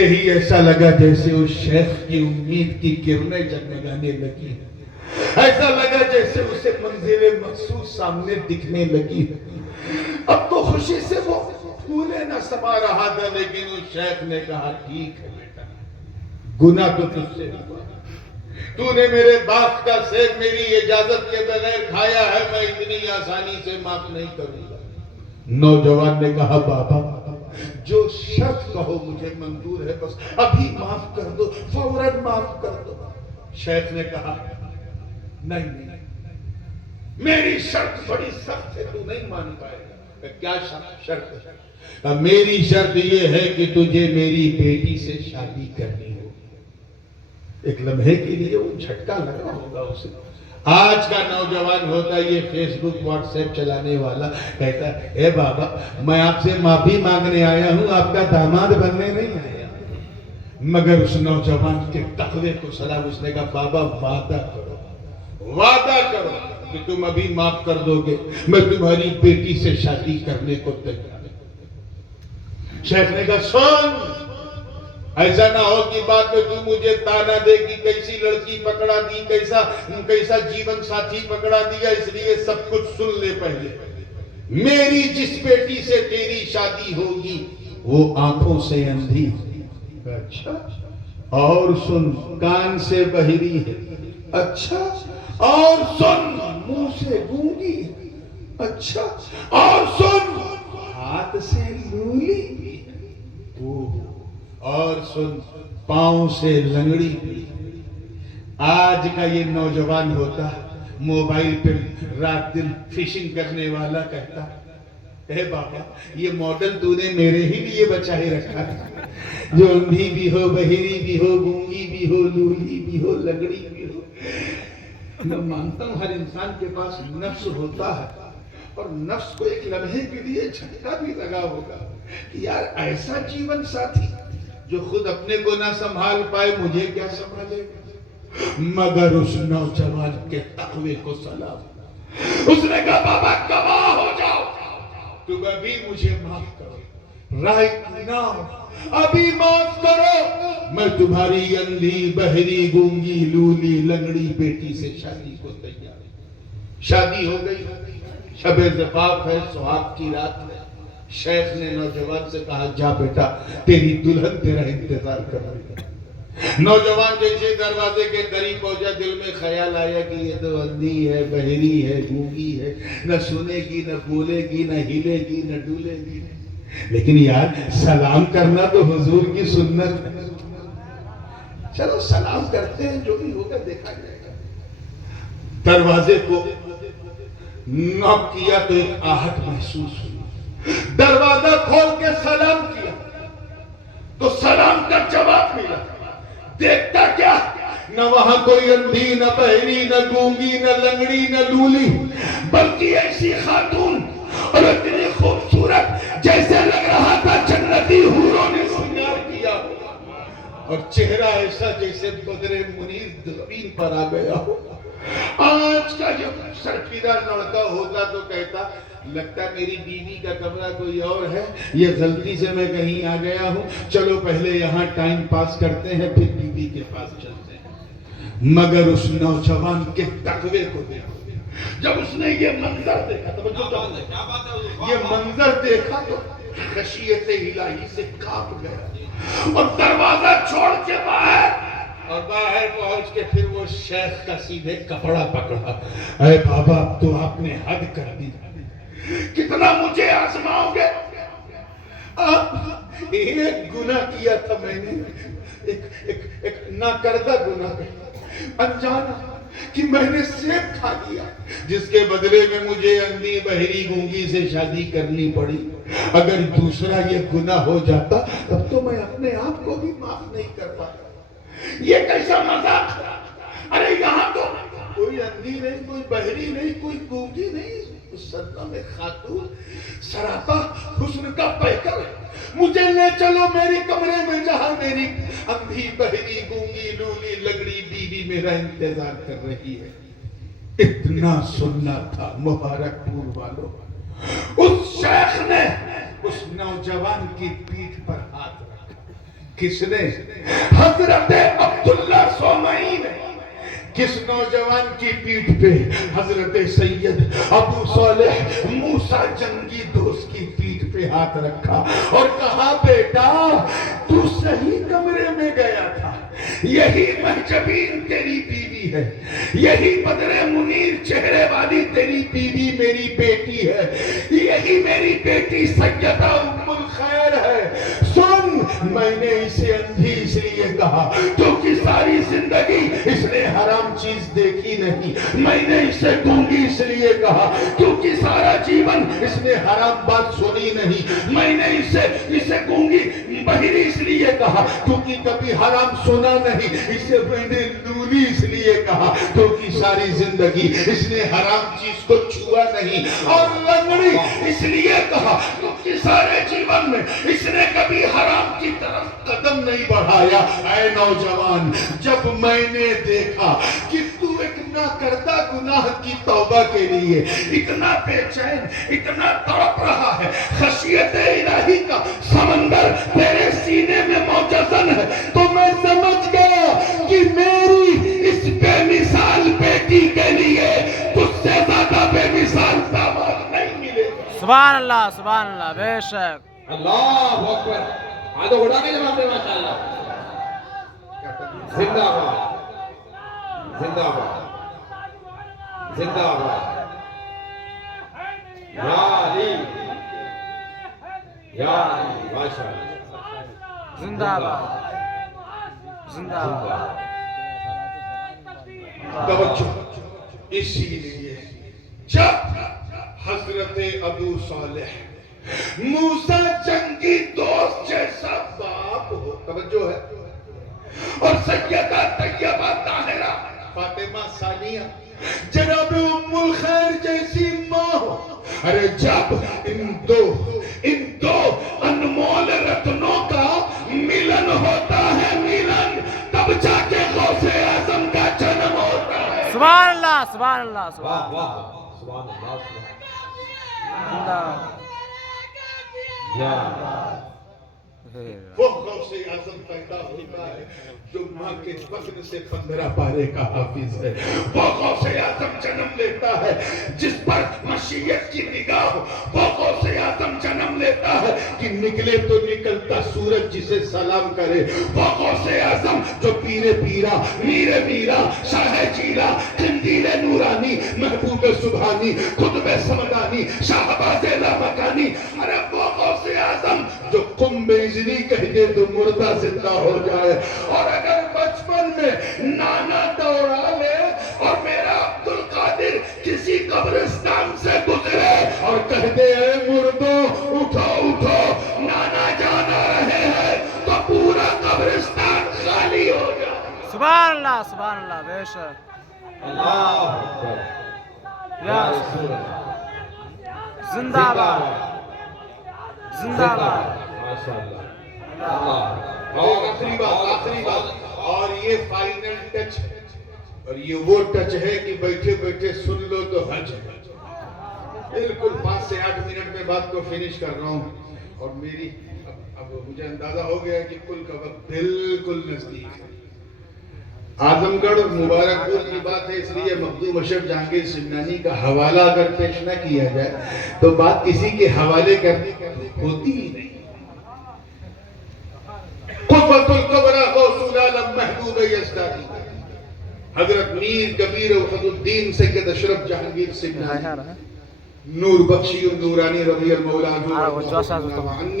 سنتے ہی ایسا لگا جیسے اس شیخ کی امید کی کرنیں جگمگانے لگی ہیں، ایسا لگا جیسے اسے منزل مقصود سامنے دکھنے لگی ہے۔ اب تو خوشی سے وہ پھولے نہ سما رہا تھا، لیکن اس شیخ نے کہا ٹھیک ہے بیٹا، گناہ تو تجھ سے ہوا، تو نے میرے باغ کا سیب میری اجازت کے بغیر کھایا ہے، میں اتنی آسانی سے معاف نہیں کروں گا۔ نوجوان نے کہا بابا جو شرط کہو مجھے منظور ہے، بس ابھی معاف کر دو، فوراً معاف کر دو۔ شیخ نے کہا نہیں، میری شرط بڑی سخت ہے، تو نہیں مان پائے گا۔ کیا شرط ہے؟ میری شرط یہ ہے کہ تجھے میری بیٹی سے شادی کرنی ہو۔ ایک لمحے کے لیے وہ جھٹکا لگا ہوگا اسے۔ آج کا نوجوان ہوتا یہ فیس بک واٹس ایپ چلانے والا، کہتا اے بابا میں آپ سے معافی مانگنے آیا ہوں، آپ کا داماد بننے نہیں آیا۔ مگر اس نوجوان کے تقوی کو سلام، اس نے کہا بابا وعدہ کرو کہ تم ابھی معاف کر دو گے، میں تمہاری بیٹی سے شادی کرنے کو تیار ہوں۔ شیخ نے کہا سن، ایسا نہ ہو کہ بعد میں تو مجھے تانا دے کہ کیسی لڑکی پکڑا دی، کیسا جیون ساتھی پکڑا دیا، اس لیے سب کچھ سن لے پہلے۔ میری جس بیٹی سے تیری شادی ہوگی وہ آنکھوں سے اندھی، اچھا، اور سن کان سے بہری ہے، اچھا، اور سن منہ سے گونگی، اچھا، اور سن ہاتھ سے لولی بھی، اور سن پاؤں سے لنگڑی بھی۔ آج کا یہ نوجوان ہوتا موبائل پر رات دن فشنگ کرنے والا، کہتا اے بابا یہ ماڈل تو نے میرے ہی لیے بچائے رکھا ہے، جو اندھی بھی ہو، بہری بھی ہو، گونگی بھی ہو، لولی بھی ہو، لنگڑی بھی ہو۔ میں مانتا ہوں ہر انسان کے پاس نفس ہوتا ہے، اور نفس کو ایک لمحے کے لیے جھٹکا بھی لگا ہوگا کہ یار ایسا جیون ساتھی جو خود اپنے کو نہ سنبھال پائے مجھے کیا سنبھالے گا۔ مگر اس نوجوان کے تقوی کو سلام، اس نے کہا بابا گواہ ہو جاؤ، تم ابھی مجھے معاف کرو، رائٹ ناؤ، ابھی معاف کرو، میں تمہاری اندھی، بہری، گونگی، لولی، لنگڑی بیٹی سے شادی کو تیار ہوں۔ شادی ہو گئی، شب زفاف ہے، سہاگ کی رات ہے۔ شیخ نے نوجوان سے کہا جا بیٹا تیری دلہن تیرا انتظار کر رہی ہے۔ نوجوان جیسے دروازے کے قریب پہنچا، دل میں خیال آیا کہ یہ تو اندھی ہے، بہری ہے، گونگی ہے، نہ سنے گی، نہ بولے گی، نہ ہلے گی، نہ ڈولے گی، لیکن یار سلام کرنا تو حضور کی سنت ہے، چلو سلام کرتے ہیں، جو بھی ہوگا دیکھا جائے گا۔ دروازے کو نوک کیا تو ایک آہٹ محسوس ہوئی، دروازہ کھول کے سلام کیا تو سلام کا جواب ملا۔ دیکھتا کیا، نہ وہاں کوئی اندھی، نہ بہری، نہ گونگی، نہ لنگڑی، نہ لولی، بلکہ ایسی خاتون اور اتنی خوبصورت جیسے لگ رہا تھا جنتی حوروں نے سنگار کیا ہو، اور چہرہ ایسا جیسے بدر منیر دوربین پر آ گیا ہو۔ آج کا جب سرفیدہ لڑکا ہوتا تو کہتا لگتا میری بیوی کا کمرہ کوئی اور ہے، یہ غلطی سے میں کہیں آ گیا ہوں، چلو پہلے یہاں ٹائم پاس کرتے ہیں پھر بیوی کے پاس چلتے ہیں۔ مگر اس نوجوان کے تقوی کو دیکھو، جب اس نے یہ منظر دیکھا، یہ منظر دیکھا تو خشیت الہی سے کانپ گیا، اور دروازہ چھوڑ کے باہر پہنچ کے پھر وہ شیخ کا سیدھے کپڑا پکڑا۔ اے بابا اب تو آپ نے حد کر دی، کتنا مجھے آزماؤ گے؟ ایک گناہ کیا تھا میں نے، ایک ناکردہ گناہ، انجانا، کہ میں نے سیب کھا لیا، جس کے بدلے میں مجھے اندھی، بہری، گونگی سے شادی کرنی پڑی۔ اگر دوسرا یہ گناہ ہو جاتا تب تو میں اپنے آپ کو بھی معاف نہیں کر پاتا۔ یہ کیسا مذاق؟ ارے یہاں تو کوئی اندھی نہیں، کوئی بہری نہیں، کوئی گونگی نہیں، صدم خاتون سراپا حسن کا پیکر ہے، مجھے لے چلو میری کمرے میں جہاں میری اندھی، بہری، گونگی، لولی، لنگڑی بیوی میرا انتظار کر رہی ہے۔ اتنا سننا تھا مبارک پور والوں۔ اس شیخ نے اس نوجوان کی پیٹھ پر ہاتھ رکھا، کس نے؟ حضرت عبداللہ سومئی نے کس نوجوان کی پیٹھ پہ؟ حضرت سید ابو صالح موسیٰ جنگی دوست کی پیٹھ پہ ہاتھ رکھا اور کہا بیٹا تو صحیح کمرے میں گیا تھا، یہی محجبین تیری بیوی ہے، یہی بدر منیر چہرے والی تیری بیوی میری بیٹی ہے، یہی میری بیٹی سیدہ ام الخیر ہے۔ سن، میں نے اسے اندھی اس لیے کہا کیونکہ ساری زندگی اس نے حرام چیز دیکھی نہیں، میں نے اسے گونگی اس لیے کہا کیونکہ سارا جیون اس نے حرام بات سنی نہیں، میں نے اسے گونگی بہری اس لیے کہا کیونکہ کبھی حرام سنا نہیں، اسے میں نے لولی اس لیے کہا کیونکہ ساری زندگی اس نے حرام چیز کو چھوا نہیں، اور لنگڑی اس لیے کہا کیونکہ سارے جیون میں اس نے کبھی حرام کی طرف قدم نہیں بڑھایا۔ اے نوجوان، جب میں نے دیکھا کہ تو ایک نہ کردہ گناہ کی توبہ کے لیے اتنا بے چین، اتنا تڑپ رہا ہے، خشیت الہی کا سمندر تیرے سینے میں موجزن ہے، تو میں سمجھ گیا کہ میری اس بے مثال بیٹی کے لیے تجھ سے زیادہ بے مثال داماد نہیں ملے گا۔ سبحان اللہ، سبحان اللہ، بے شک۔ اللہ اکبر، ہاتھ اٹھا کے جواب دے ماشاءاللہ۔ زندہ باد، زندہ باد، زندہ باد، یا علی، یا علی، ماشاءاللہ، زندہ باد، زندہ باد۔ توجہ، اسی لیے جب حضرت ابو صالح موسیٰ جنگی دوست جیسا باپ ہو، توجہ ہے، اور سیدہ طیبہ طاہرہ فاطمہ ثانیہ جناب ام الخیر جیسی ماں ہو، ارے جب ان دو انمول رتنوں کا ملن ہوتا ہے، ملن، تب جا کے غوث اعظم کا جنم ہوتا ہے۔ سبحان اللہ، سبحان اللہ، واہ سبحان اللہ، واہ، سبحان اللہ، زندہ باد۔ یا وہ غوث اعظم پیدا ہوتا ہے جو ماں کے بطن سے 15 پارے کا حافظ ہے، وہ غوث اعظم جنم لیتا ہے جس پر مشیت کی نگاہ ہو، وہ غوث اعظم جنم لیتا ہے کہ نکلے تو نکلتا سورج جسے سلام کرے، وہ غوث اعظم جو پیر پیرا، میر میرا، شاہ جیلا، قندیل نورانی، محبوب سبحانی، قطب سمدانی، شاہباز لامکانی، ارے وہ غوث اعظم جو قم بیزنی کہہ دے تو مردہ زندہ ہو جائے، اور اگر بچپن میں نانا دوڑا لے اور میرا عبدالقادر کسی قبرستان سے گزرے اور کہہ دے اے مردوں اٹھو اٹھو نانا جان آ رہے ہیں، تو پورا قبرستان خالی ہو جائے۔ سبحان اللہ، سبحان اللہ، بے شک۔ اللہ اکبر، یا رسول اللہ، زندہ باد، زندہ باد۔ ماشاءاللہ، اللہ، اور آخری بات، اور یہ فائنل ٹچ ہے، اور یہ وہ ٹچ ہے کہ بیٹھے بیٹھے سن لو تو حج ہے۔ بالکل 5 سے 8 منٹ میں بات کو فنش کر رہا ہوں، اور میری اب مجھے اندازہ ہو گیا کہ کل کا وقت بالکل نزدیک ہے۔ اعظم گڑھ اور مبارک پور کی بات ہے، اس لیے مخدوم اشرف جہانگیر سمنانی کا حوالہ اگر پیش نہ کیا جائے تو بات کسی کے حوالے کرنے ہوتی ہی نہیں۔ قطبۃ الکبریٰ غوث العالم محبوب یزدانی حضرت میر کبیر وحد الدین سید اشرف جہانگیر سمنانی نور بخشی و نورانی رضی اللہ عنہ